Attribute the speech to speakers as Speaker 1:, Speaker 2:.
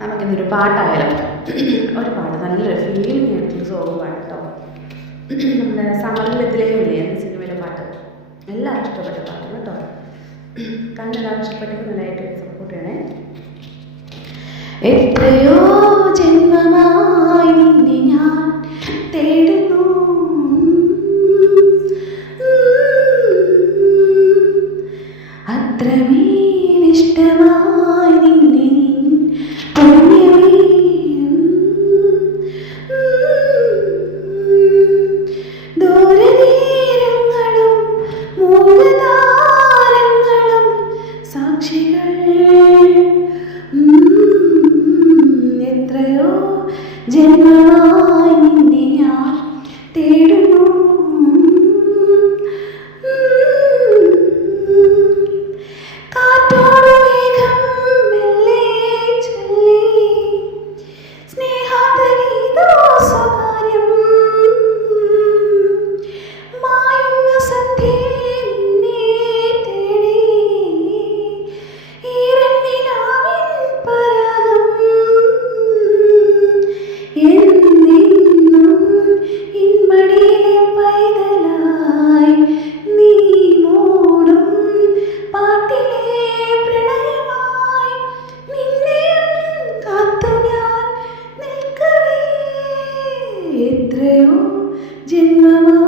Speaker 1: നമുക്കിന്നൊരു പാട്ടായാലും? ഒരു പാട്ട് നല്ലൊരു ഫീലിംഗ് ആയിട്ടുള്ള സോങ് പാട്ടോ നമ്മുടെ സമരത്തിലേക്കും ഇല്ലേ എന്ന സിനിമയിലെ പാട്ട്. എല്ലാവർക്കും ഇഷ്ടപ്പെട്ട പാട്ട് കേട്ടോ. കണ്ടെല്ലാവരും ഇഷ്ടപ്പെട്ടെങ്കിൽ നല്ലതായിട്ട് സപ്പോർട്ട് ചെയ്യണേ. എത്രയോ ജന്മമായി ഞാൻ തേടുന്നു. അത്രമേ നിന്നെ സാക്ഷികൾ ഉം, എത്രയോ ജന്മമായി എത്രയോ ജന്മമായി നിന്നെ ഞാൻ